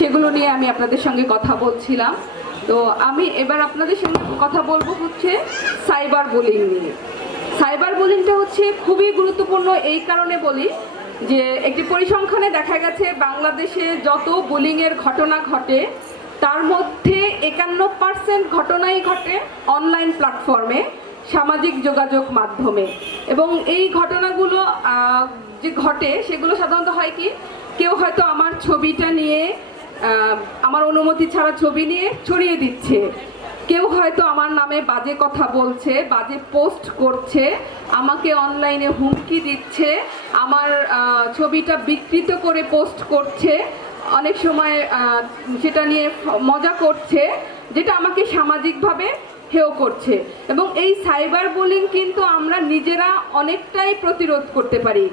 সেগুলো নিয়ে আমি আপনাদের সঙ্গে কথা বলছিলাম। তো আমি এবার আপনাদের সঙ্গে কথা বলবো হচ্ছে সাইবার বুলিং নিয়ে। সাইবার বুলিংটা হচ্ছে খুবই গুরুত্বপূর্ণ এই কারণে বলি যে একটি পরিসংখ্যানে দেখা গেছে বাংলাদেশে যত বুলিংয়ের ঘটনা ঘটে তার মধ্যে 51% ঘটনাই ঘটে অনলাইন প্ল্যাটফর্মে, সামাজিক যোগাযোগ মাধ্যমে। এবং এই ঘটনাগুলো যে ঘটে সেগুলো সাধারণত হয় কি, কেউ হয়তো আমার ছবিটা নিয়ে আমার অনুমতি ছাড়া ছবি নিয়ে ছড়িয়ে দিচ্ছে, কেউ হয়তো আমার নামে বাজে কথা বলছে, বাজে পোস্ট করছে, আমাকে অনলাইনে হুমকি দিচ্ছে, আমার ছবিটা বিকৃত করে পোস্ট করছে, অনেক সময় সেটা নিয়ে মজা করছে, যেটা আমাকে সামাজিকভাবে হেয় করছে। এবং এই সাইবার বুলিং কিন্তু আমরা নিজেরা অনেকটাই প্রতিরোধ করতে পারি।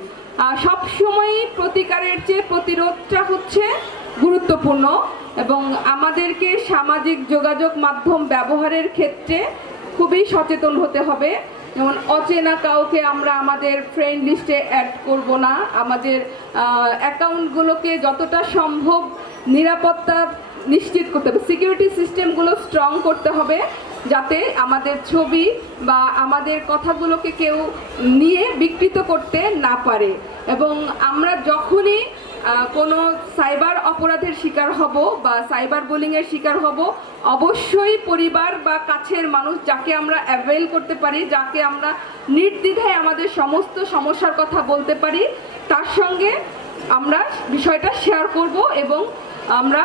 সবসময়ই প্রতিকারের চেয়ে প্রতিরোধটা হচ্ছে গুরুত্বপূর্ণ এবং আমাদেরকে সামাজিক যোগাযোগ মাধ্যম ব্যবহারের ক্ষেত্রে খুবই সচেতন হতে হবে। যেমন অচেনা কাউকে আমরা আমাদের ফ্রেন্ড লিস্টে অ্যাড করব না, আমাদের অ্যাকাউন্টগুলোকে যতটা সম্ভব নিরাপত্তা নিশ্চিত করতে হবে, সিকিউরিটি সিস্টেমগুলো স্ট্রং করতে হবে যাতে আমাদের ছবি বা আমাদের কথাগুলোকে কেউ নিয়ে বিকৃত করতে না পারে। এবং আমরা যখনই কোনো সাইবার অপরাধের শিকার হব বা সাইবার বুলিংয়ের শিকার হব, অবশ্যই পরিবার বা কাছের মানুষ যাকে আমরা অ্যাভেল করতে পারি, যাকে আমরা নির্দ্বিধায় আমাদের সমস্ত সমস্যার কথা বলতে পারি, তার সঙ্গে আমরা বিষয়টা শেয়ার করব এবং আমরা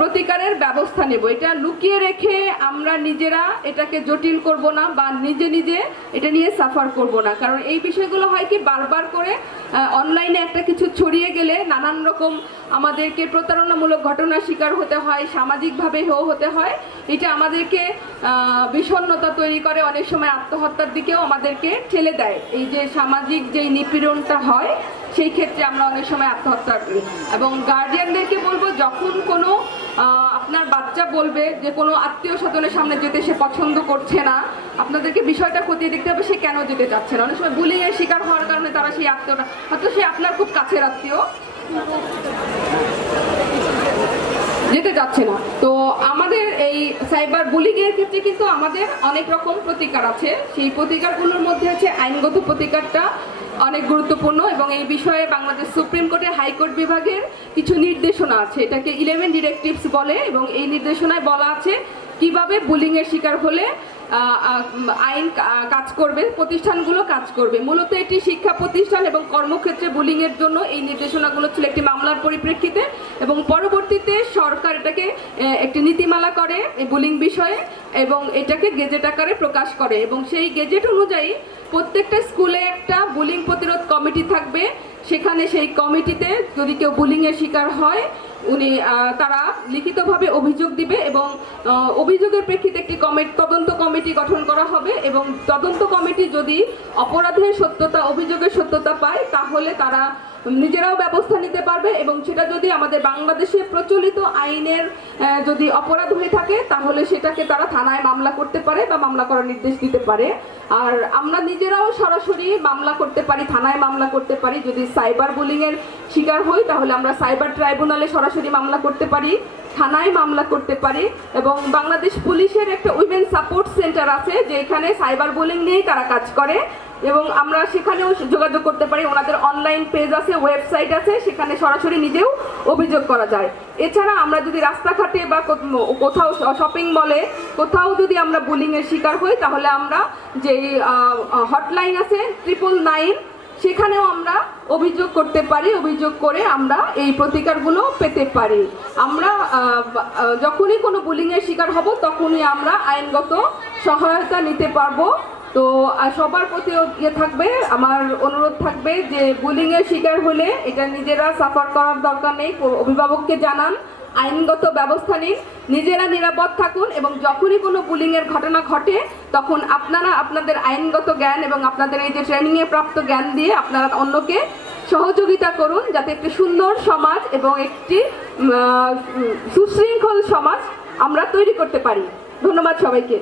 প্রতিকারের ব্যবস্থা নেব। এটা লুকিয়ে রেখে আমরা নিজেরা এটাকে জটিল করব না বা নিজে নিজে এটা নিয়ে সাফার করব না। কারণ এই বিষয়গুলো হয় কি, বারবার করে অনলাইনে একটা কিছু ছড়িয়ে গেলে নানান রকম আমাদেরকে প্রতারণামূলক ঘটনার শিকার হতে হয়, সামাজিকভাবে হেয় হতে হয়। এটা আমাদেরকে বিষণ্ণতা তৈরি করে, অনেক সময় আত্মহত্যার দিকেও আমাদেরকে ঠেলে দেয়। এই যে সামাজিক যেই নিপীড়নটা হয় সেই ক্ষেত্রে আমরা অনেক সময় আত্মহত্যা করি। এবং গার্জিয়ানদেরকে বলবো, যখন কোনো আপনার বাচ্চা বলবে যে কোনো আত্মীয় স্বজনের সামনে যেতে সে পছন্দ করছে না, আপনাদেরকে বিষয়টা খতিয়ে দেখতে হবে সে কেন যেতে চাচ্ছে না। অনেক সময় বুলিংয়ের শিকার হওয়ার কারণে তারা সেই আত্মীয়টা, হয়তো সে আপনার খুব কাছের আত্মীয়, যেতে যাচ্ছে না। তো আমাদের এই সাইবার বুলিংয়ের ক্ষেত্রে কিন্তু আমাদের অনেক রকম প্রতিকার আছে। সেই প্রতিকারগুলোর মধ্যে আছে আইনগত প্রতিকারটা অনেক গুরুত্বপূর্ণ এবং এই বিষয়ে বাংলাদেশ সুপ্রিম কোর্টের হাইকোর্ট বিভাগের কিছু নির্দেশনা আছে, এটাকে 11 ডিরেক্টিভস বলে। এবং এই নির্দেশনায় বলা আছে কিভাবে বুলিংয়ের শিকার হলে আইন কাজ করবে, প্রতিষ্ঠানগুলো কাজ করবে। মূলত এটি শিক্ষা প্রতিষ্ঠান এবং কর্মক্ষেত্রে বুলিংয়ের জন্য এই নির্দেশনাগুলো ছিল একটি মামলার পরিপ্রেক্ষিতে, এবং পরবর্তীতে সরকার এটাকে একটি নীতিমালা করে এই বুলিং বিষয়ে এবং এটাকে গেজেট আকারে প্রকাশ করে। এবং সেই গেজেট অনুযায়ী প্রত্যেকটা স্কুলে একটা বুলিং প্রতিরোধ কমিটি থাকবে। সেখানে সেই কমিটিতে যদি কেউ বুলিংয়ের শিকার হয় তারা লিখিতভাবে অভিযোগ দিবে এবং অভিযোগের প্রেক্ষিতে একটি তদন্ত কমিটি গঠন করা হবে। এবং তদন্ত কমিটি যদি অপরাধের সত্যতা, অভিযোগের সত্যতা পায় তাহলে তারা নিজেরাও ব্যবস্থা নিতে পারবে এবং সেটা যদি আমাদের বাংলাদেশে প্রচলিত আইনের যদি অপরাধ হয়ে থাকে তাহলে সেটাকে তারা থানায় মামলা করতে পারে বা মামলা করার নির্দেশ দিতে পারে। আর আমরা নিজেরাও সরাসরি মামলা করতে পারি, থানায় মামলা করতে পারি। যদি সাইবার বুলিংয়ের শিকার হই তাহলে আমরা সাইবার ট্রাইব্যুনালে সরাসরি মামলা করতে পারি, থানায় মামলা করতে পারি। এবং বাংলাদেশ পুলিশের একটা উইমেন সাপোর্ট সেন্টার আছে যেখানে সাইবার বুলিং নিয়েই তারা কাজ করে এবং আমরা সেখানেও যোগাযোগ করতে পারি। ওনাদের অনলাইন পেজ আছে, ওয়েবসাইট আছে, সেখানে সরাসরি নিজেও অভিযোগ করা যায়। এছাড়া আমরা যদি রাস্তাঘাটে বা কোথাও শপিং মলে কোথাও যদি আমরা বুলিংয়ের শিকার হই তাহলে আমরা যে হটলাইন আছে 999, সেখানেও আমরা অভিযোগ করতে পারি। অভিযোগ করে আমরা এই প্রতিকারগুলো পেতে পারি। আমরা যখনই কোনো বুলিংয়ের শিকার হব তখনই আমরা আইনগত সহায়তা নিতে পারবো। তো সবার প্রতি থাকবে, আমার অনুরোধ থাকবে যে বুলিংয়ের শিকার হলে এটা নিজেরা সাফার করার দরকার নেই, অভিভাবককে জানান, আইনগত ব্যবস্থা নিন, নিজেরা নিরাপদ থাকুন এবং যখনই কোনো বুলিংয়ের ঘটনা ঘটে তখন আপনারা আপনাদের আইনগত জ্ঞান এবং আপনাদের এই যে ট্রেনিংয়ে প্রাপ্ত জ্ঞান দিয়ে আপনারা অন্যকে সহযোগিতা করুন যাতে একটি সুন্দর সমাজ এবং একটি সুশৃঙ্খল সমাজ আমরা তৈরি করতে পারি। ধন্যবাদ সবাইকে।